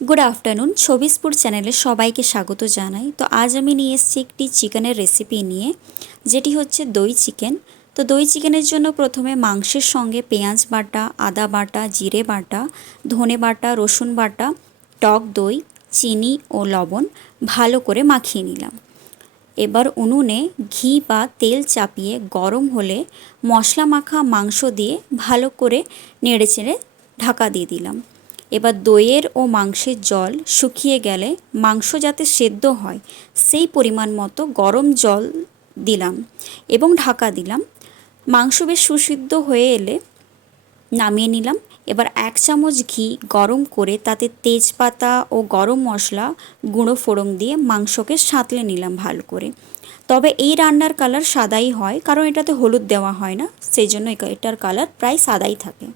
Good afternoon, ছবিসপুর চ্যানেলে সবাইকে স্বাগত জানাই। তো আজ আমি নিয়ে এসেছি একটি চিকেনের রেসিপি নিয়ে, যেটি হচ্ছে দই চিকেন। তো দই চিকেনের জন্য প্রথমে মাংসের সঙ্গে পেঁয়াজ বাটা, আদা বাটা, জিরে বাটা, ধনে বাটা, রসুন বাটা, টক দই, চিনি ও লবণ ভালো করে মাখিয়ে নিলাম। এবার উনুনে ঘি বা তেল চাপিয়ে গরম হলে মশলা মাখা মাংস দিয়ে ভালো করে নেড়েচেড়ে ঢাকা দিয়ে দিলাম। এবার দইয়ের ও মাংসের জল শুকিয়ে গেলে মাংস যাতে সেদ্ধ হয় সেই পরিমাণ মতো গরম জল দিলাম এবং ঢাকা দিলাম। মাংস বেশ সুসিদ্ধ হয়ে এলে নামিয়ে নিলাম। এবার 1 চামচ ঘি গরম করে তাতে তেজপাতা ও গরম মশলা গুঁড়ো ফোড়ন দিয়ে মাংসকে সাঁতলে নিলাম ভালো করে। তবে এই রান্নার কালার সাদাই হয়, কারণ এটাতে হলুদ দেওয়া হয় না, সেই জন্য এটার কালার প্রায় সাদাই থাকে।